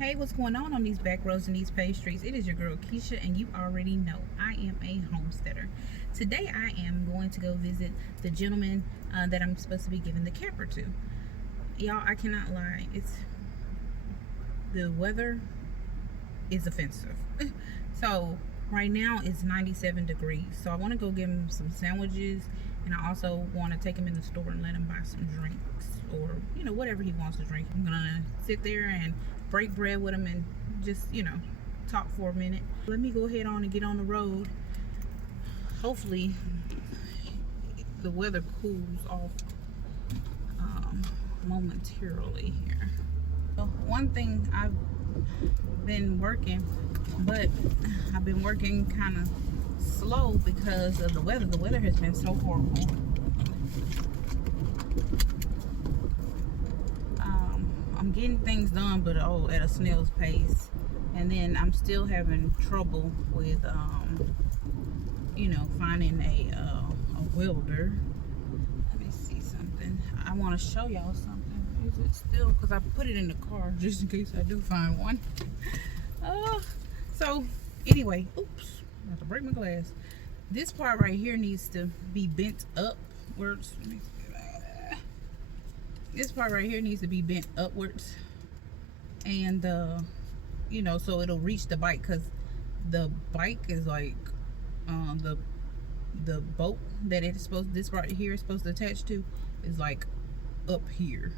Hey, what's going on these back roads and these paved streets? It is your girl Keisha, and you already know I am a homesteader. Today I am going to go visit the gentleman that I'm supposed to be giving the camper to. Y'all, I cannot lie, the weather is offensive. So right now it's 97 degrees, so I want to go give him some sandwiches, and I also want to take him in the store and let him buy some drinks, or whatever he wants to drink. I'm gonna sit there and break bread with him and just talk for a minute. Let me go ahead on and get on the road. Hopefully the weather cools off momentarily here. So one thing, I've been working, but I've been working kind of slow because of the weather. The weather has been so horrible. I'm getting things done, but at a snail's pace. And then I'm still having trouble with finding a welder. Let me see something. I want to show y'all something. Is it still? Because I put it in the car just in case I do find one. So anyway, oops, I have to break my glass. This part right here needs to be bent upwards. Let me see. This part right here needs to be bent upwards, and so it'll reach the bike, because the bike is like the boat that this right here is supposed to attach to is like up here,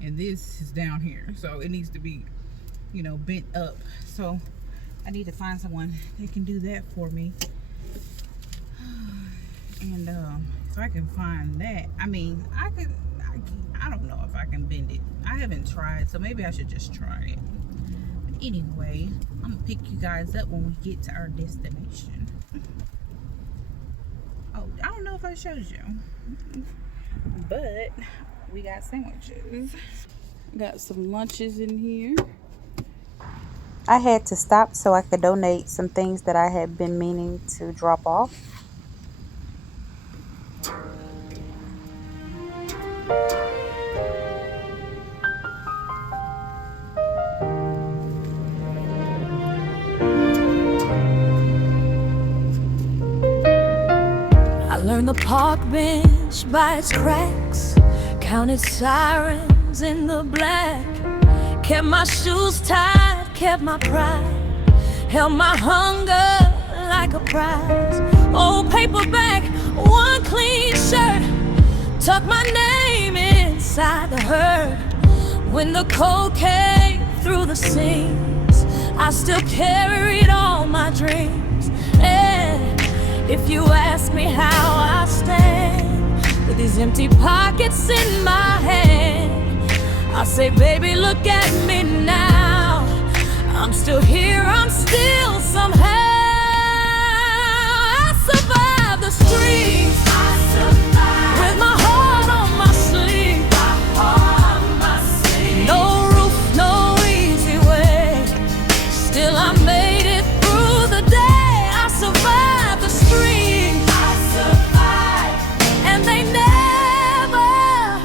and this is down here, so it needs to be bent up. So I need to find someone that can do that for me. And if I can find that, I don't know if I can bend it. I haven't tried, so maybe I should just try it. But anyway, I'm gonna pick you guys up when we get to our destination. Oh, I don't know if I showed you, but we got sandwiches. Got some lunches in here. I had to stop so I could donate some things that I had been meaning to drop off. Learned the park bench by its cracks, counted sirens in the black, kept my shoes tied, kept my pride, held my hunger like a prize. Old paperback, one clean shirt, tucked my name inside the herd. When the cold came through the seams, I still carried all my dreams. And if you ask me how I stand with these empty pockets in my hand, I say, baby, look at me now. I'm still here, I'm still somehow. I survived the streets, with my heart on my sleeve. No roof, no easy way, still I made it through the day. I survived the streets, and they never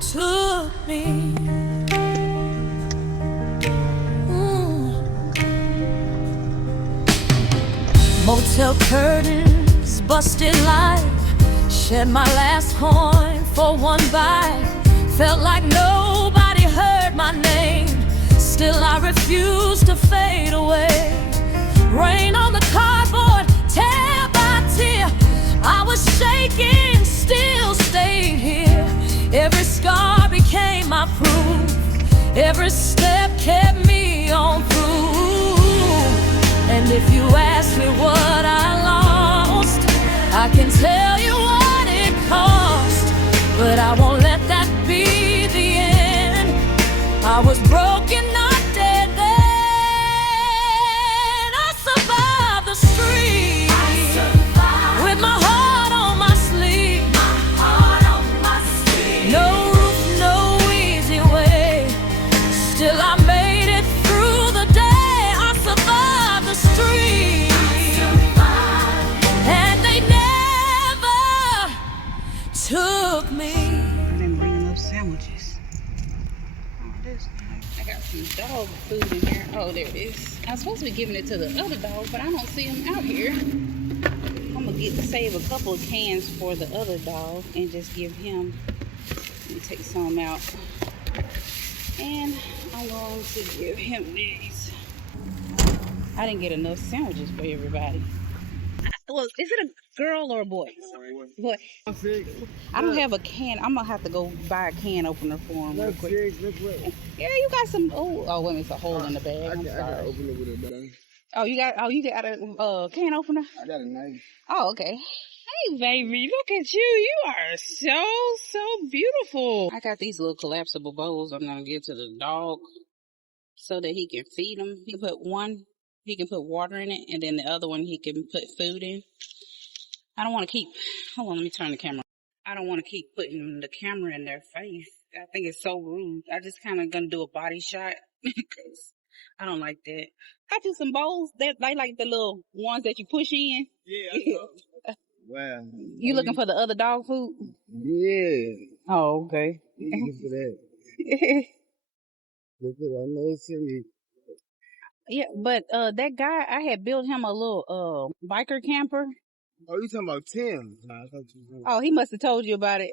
took me. Motel curtains, busted light, shed my last coin for one bite. Felt like nobody heard my name, still I refused to fade away. Rain on the cardboard, tear by tear, I was shaking, still stayed here. Every scar became my proof, every step kept me on through. And if you ask me what I lost, I can tell you what it cost, but I won't let that be the end. I was broken, not dead then. I survived the street, with my heart on my sleeve. No roof, no easy way, still I made it through the day. I survived the street, and they never took me. I didn't bring those sandwiches. Oh, this. I got some dog food in here. Oh, there it is. I was supposed to be giving it to the other dog, but I don't see him out here. I'm gonna save a couple of cans for the other dog and just give him. Let me take some out. And I'm going to give him these. I didn't get enough sandwiches for everybody. Well, is it a girl or a boy? Boy. I don't have a can. I'm gonna have to go buy a can opener for him real quick. Yeah, you got some. Oh, wait, it's a hole in the bag. I'm sorry. I gotta open it with it, better. Oh, you got a can opener? I got a knife. Oh, okay. Hey, baby, look at you. You are so beautiful. I got these little collapsible bowls I'm gonna give to the dog so that he can feed them. He can put water in it, and then the other one he can put food in. I don't want to keep, hold on, let me turn the camera. I don't want to keep putting the camera in their face. I think it's so rude. I just kind of gonna do a body shot because I don't like that. I do some bowls that like the little ones that you push in. Yeah. Wow. You looking for the other dog food? Yeah. Oh, okay. Looking for that. Look at I know it's in you. Yeah, but that guy, I had built him a little biker camper. Oh, you talking about Tim? Nah, I thought you were... Oh, he must have told you about it.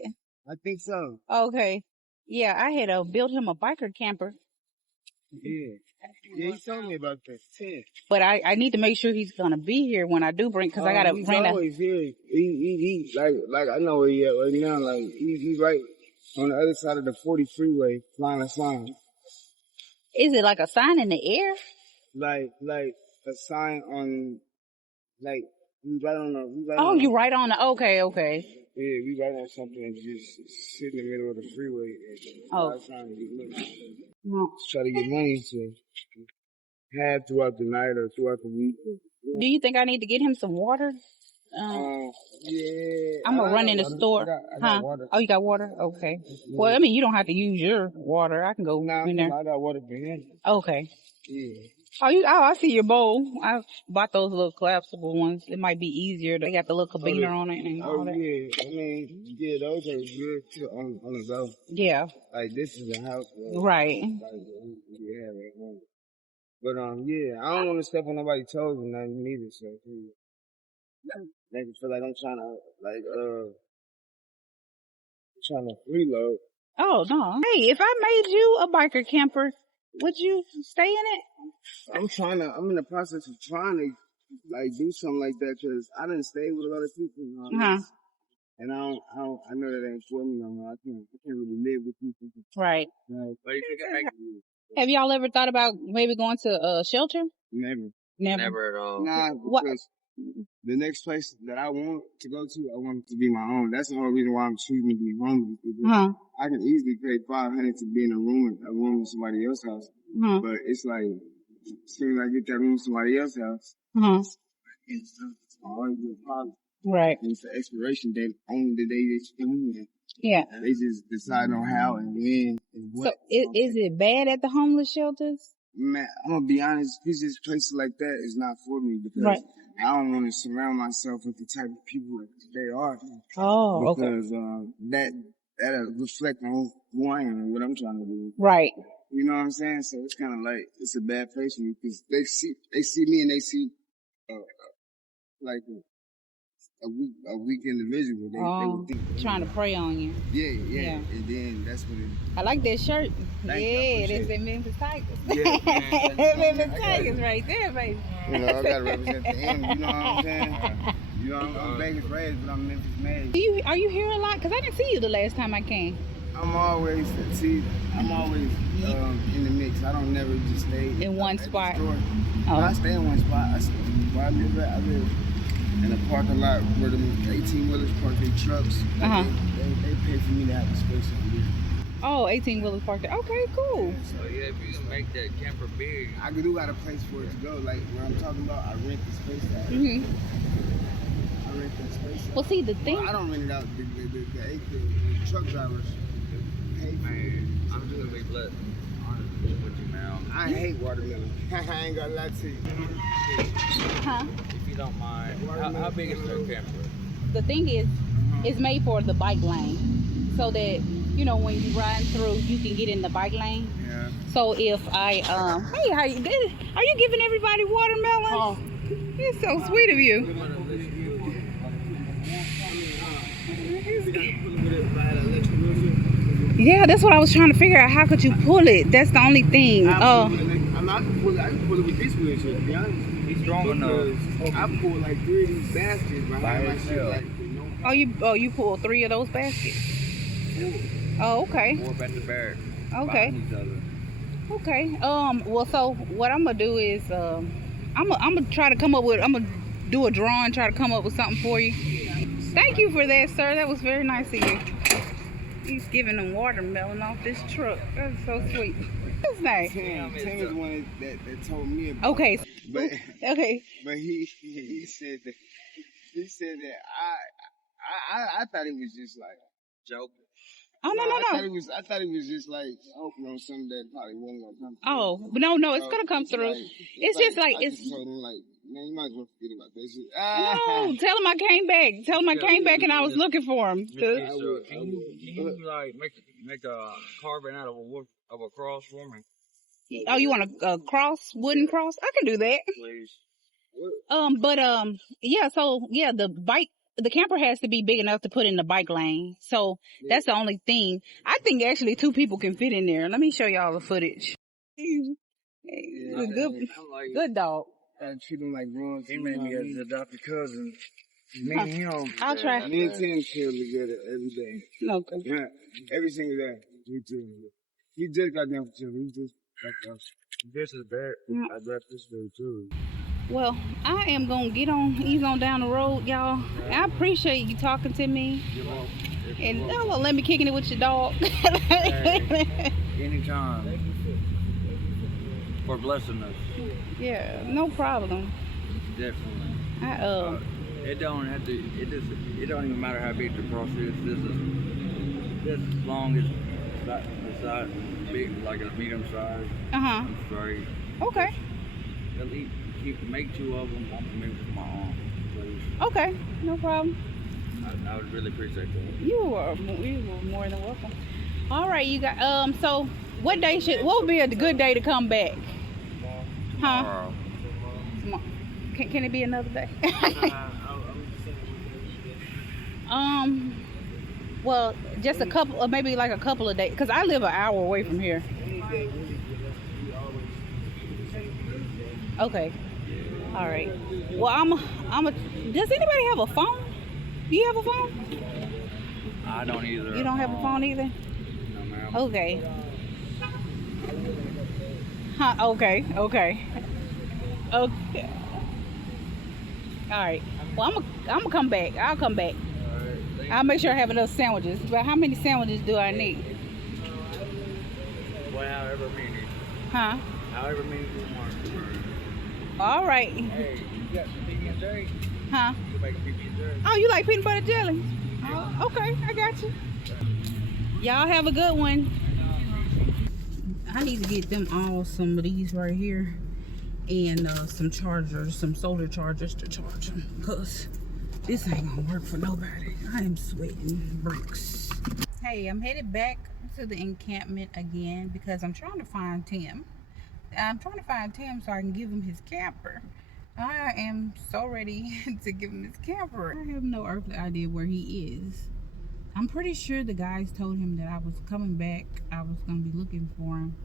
I think so. Okay. Yeah, I had built him a biker camper. Yeah. Yeah, he told me about that. Tim. But I need to make sure he's gonna be here when I do bring, because I gotta bring. He's always here. He like I know where he at right now. Like he's right on the other side of the 40 freeway, flying a sign. Is it like a sign in the air? Like a sign on, like we right on the. Oh, you right on the. Okay. Yeah, we right on something and just sit in the middle of the freeway. And trying to get money. Try to get money to have throughout the night or throughout the week. Yeah. Do you think I need to get him some water? Yeah. I'm gonna run in the store. I got water. Oh, you got water? Okay. Yeah. Well, I mean, you don't have to use your water. I can go in there. I got water for him. Okay. Yeah. I see your bowl. I bought those little collapsible ones. It might be easier. They got the little cabiner on it and all that. Yeah. I mean, yeah, those are good too on the go. Yeah. Like this is a house. Right. Like, yeah, right home. But yeah, I don't want to step on nobody's toes or nothing neither. So, make it feel like I'm trying to freeload. Oh no! Hey, if I made you a biker camper, would you stay in it? I'm in the process of trying to like do something like that because I didn't stay with a lot of people. And I know that ain't for me no more. I can't really live with people. Right. Like, have y'all ever thought about maybe going to a shelter? Never at all. Nah, because the next place that I want to go to, I want it to be my own. That's the whole reason why I'm choosing to be homeless. I can easily pay $500 to be in a room in somebody else's house. But it's like, as soon as I get that room in somebody else's house, it's always a problem. Right. It's the expiration date on the day that you come in. Yeah. They just decide on how and when and what. So is it bad at the homeless shelters? Man, I'm gonna be honest, places like that is not for me because I don't want to surround myself with the type of people that they are. Oh, because, that'll reflect on who I am and what I'm trying to do. Right. You know what I'm saying? So it's kind of like, it's a bad place for me because they see me and they see, like a weak individual. They would think, trying to prey on you. Yeah. And then that's what it. I like that shirt. Thank that's the Memphis Tigers. Yeah, Memphis Tigers right there, baby. You know, I gotta represent the end. You know what I'm saying? You know, I'm Vegas raised, but I'm Memphis made. Are you here a lot? Because I didn't see you the last time I came. I'm always in the mix. I don't never just stay in one spot. I stay in one spot. Where I live in a parking lot where the 18-wheelers park their trucks. They pay for me to have a space over there. Oh, 18-wheelers parked there. Okay, cool. So yeah, if you make that camper big, I got a place for it to go. Like where I'm talking about, I rent the space out. I rent that space out. Well, see, the thing. Well, I don't rent it out. The truck drivers pay for it. I'm just gonna be blessed. Honestly, with you, man. I hate watermelon. I ain't gonna lie to you. If you don't mind, how big is their camper? The thing is, it's made for the bike lane, so that you know, when you ride through, you can get in the bike lane. Yeah. So if I, hey, are you giving everybody watermelon? Oh. It's so sweet of you. Yeah, that's what I was trying to figure out. How could you pull it? That's the only thing. I can pull it with this wheelchair, to be honest. He's strong enough. I pulled like 3 of these baskets behind my shit. Like, You pulled 3 of those baskets? Oh, okay. 4 back to back. Okay. Each other. Okay. Well, so what I'm gonna do is, I'm gonna try to come up with. I'm gonna do a draw and try to come up with something for you. Thank you for that, sir. That was very nice of you. He's giving them watermelon off this truck. That's so sweet. What's his name? Tim is one that told me about. Okay. But Okay. But he said that I thought it was just like Joke. Oh no. I thought it was just like hoping on something that probably wasn't gonna come through. Oh, but no, it's gonna come through. It's just like I just told him like, man, you might as well forget about that shit. No, tell him I came back. Tell him I came back and I was looking for him. Can you like make a carving out of a cross for me? Oh, you want a wooden cross? I can do that. Please. Yeah, so yeah, the camper has to be big enough to put in the bike lane. So that's the only thing. I think actually 2 people can fit in there. Let me show y'all the footage. He's a good dog. I treat him like bronze. He made me as adopted cousin. Me and him. I'll try. Me and Tim chill together every day. Okay. Yeah, every single day. We chill. He just got down for chill. He just got down. This is bad. I got this food too. Well, I am gonna ease on down the road, y'all. I appreciate you talking to me. And let me kicking it with your dog. Anytime. For blessing us. Yeah, no problem. Definitely. It don't even matter how big the cross is. This as long as the size big, like a medium size. I'm straight. Okay. At least make 2 of them. One for me with my arm, please. Okay, no problem. I would really appreciate that. You were more than welcome. All right, you got so what would be a good day to come back? Tomorrow. Tomorrow. Can it be another day? Well, just a couple, or maybe like a couple of days, because I live an hour away from here. Okay. All right. Well, does anybody have a phone? Do you have a phone? I don't either. You don't have a phone either? No, ma'am. Okay. Okay. Okay. All right. Well, I'm gonna come back. I'll come back. I'll make sure I have enough sandwiches. But how many sandwiches do I need? Well, however many. Huh? However many you want. All right. Hey, you got some PB&J? Huh? You make PB&J? Oh, you like peanut butter jelly? Oh, okay, I got you. Y'all have a good one. I need to get them all some of these right here. And some chargers, some solar chargers to charge them. Because this ain't gonna work for nobody. I am sweating bricks. Hey, I'm headed back to the encampment again because I'm trying to find Tim. I'm trying to find Tim so I can give him his camper. I am so ready to give him his camper. I have no earthly idea where he is. I'm pretty sure the guys told him that I was coming back. I was going to be looking for him.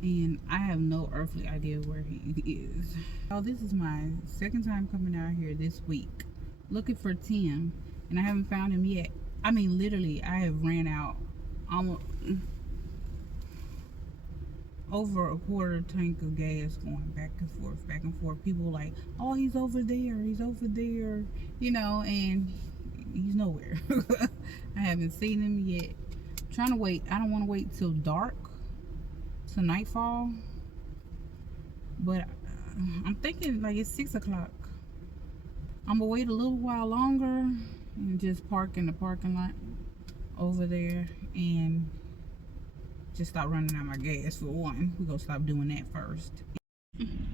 And I have no earthly idea where he is. Oh, this is my second time coming out here this week looking for Tim. And I haven't found him yet. I mean, literally, I have ran out almost over a quarter tank of gas going back and forth. People like, oh, he's over there, you know, and he's nowhere. I haven't seen him yet. I'm trying to wait. I don't want to wait till dark, till nightfall, but I'm thinking like it's 6 o'clock. I'm gonna wait a little while longer and just park in the parking lot over there and just stop running out my gas for one. We're gonna stop doing that first.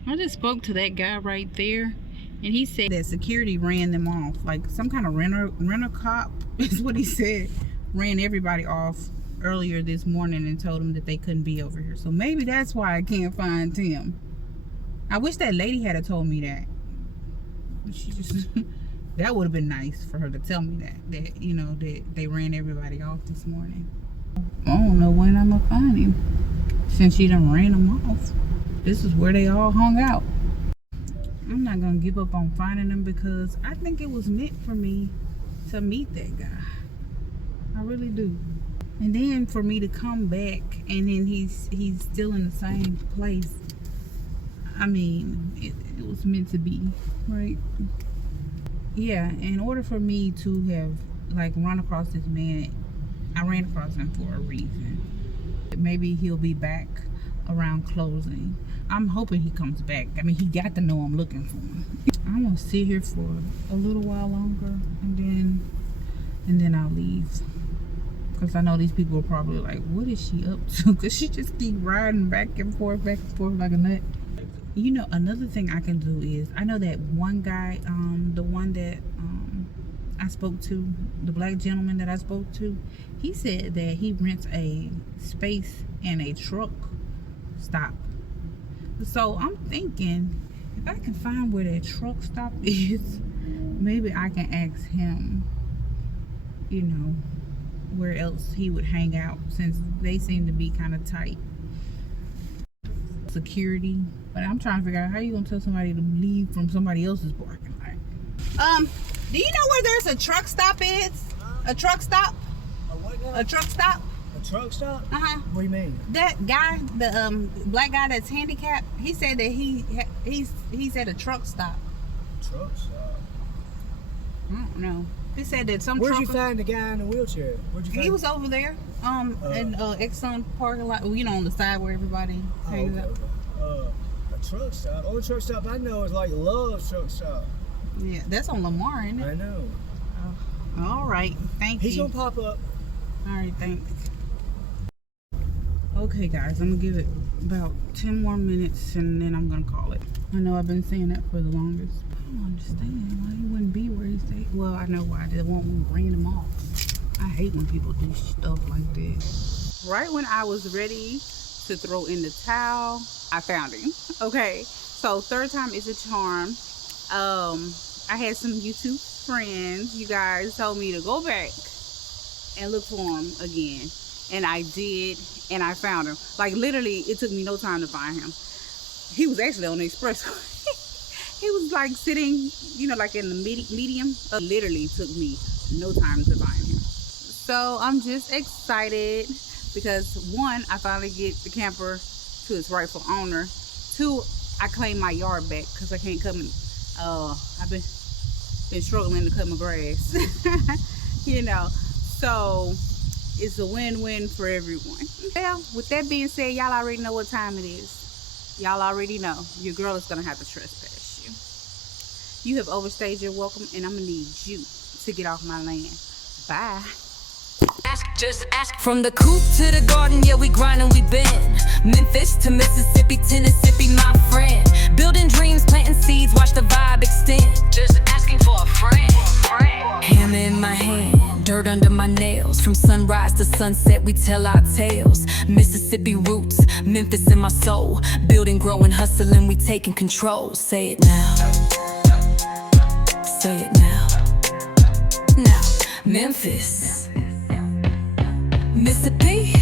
I just spoke to that guy right there, and he said that security ran them off. Like some kind of renter cop is what he said. Ran everybody off earlier this morning and told him that they couldn't be over here. So maybe that's why I can't find Tim. I wish that lady had told me that. She just that would have been nice for her to tell me that you know that they ran everybody off this morning. I don't know when I'm gonna find him since she done ran them off. This is where they all hung out. I'm not gonna give up on finding them because I think it was meant for me to meet that guy. I really do. And then for me to come back and then he's still in the same place. I mean, it was meant to be, right? Yeah, in order for me to have like run across this man, I ran across him for a reason. Maybe he'll be back around closing. I'm hoping he comes back. I mean, he got to know I'm looking for him. I'm gonna sit here for a little while longer and then I'll leave. Because I know these people are probably like, what is she up to? Because she just keep riding back and forth like a nut. You know, another thing I can do is, I know that one guy, the one that I spoke to, the black gentleman that I spoke to, he said that he rents a space in a truck stop. So I'm thinking, if I can find where that truck stop is, maybe I can ask him, you know, where else he would hang out, since they seem to be kind of tight. Security, but I'm trying to figure out how you gonna tell somebody to leave from somebody else's parking lot. Do you know where there's a truck stop is? A truck stop? A truck stop? A truck stop? What do you mean? That guy, the black guy that's handicapped, he said that he's at a truck stop. Truck stop? I don't know. He said that some Where'd trucker, you find the guy in the wheelchair? Where'd you find he was over there, in Exxon parking lot, you know, on the side where everybody hangs out. A truck stop? Only truck stop I know is like Love's truck stop. Yeah, that's on Lamar, isn't it? I know. All right, thank you. He's gonna pop up. All right, thanks. Okay, guys, I'm gonna give it about 10 more minutes and then I'm gonna call it. I know I've been saying that for the longest. I don't understand why he wouldn't be where he stayed. Well, I know why. They won't bring him off. I hate when people do stuff like this. Right when I was ready to throw in the towel, I found him. Okay, so third time is a charm. I had some YouTube friends. You guys told me to go back and look for him again. And I did, and I found him. Like, literally, it took me no time to find him. He was actually on the expressway. He was like sitting, you know, like in the medium. Literally took me no time to find him. So I'm just excited because 1, I finally get the camper to its rightful owner. 2, I claim my yard back because I can't cut I've been struggling to cut my grass. You know, so it's a win-win for everyone. Well, with that being said, y'all already know what time it is. Y'all already know your girl is gonna have to trespass you. You have overstayed your welcome, and I'm gonna need you to get off my land. Bye. Just ask. From the coop to the garden, yeah, we grind and we bend. Memphis to Mississippi, Tennessee, my friend. Building dreams, planting seeds, watch the vibe extend. Just asking for a friend. Hammer in my hand, dirt under my nails. From sunrise to sunset, we tell our tales. Mississippi roots, Memphis in my soul. Building, growing, hustling, we taking control. Say it now. Say it now. Now, Memphis, Mississippi.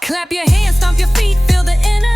Clap your hands, stomp your feet, feel the energy.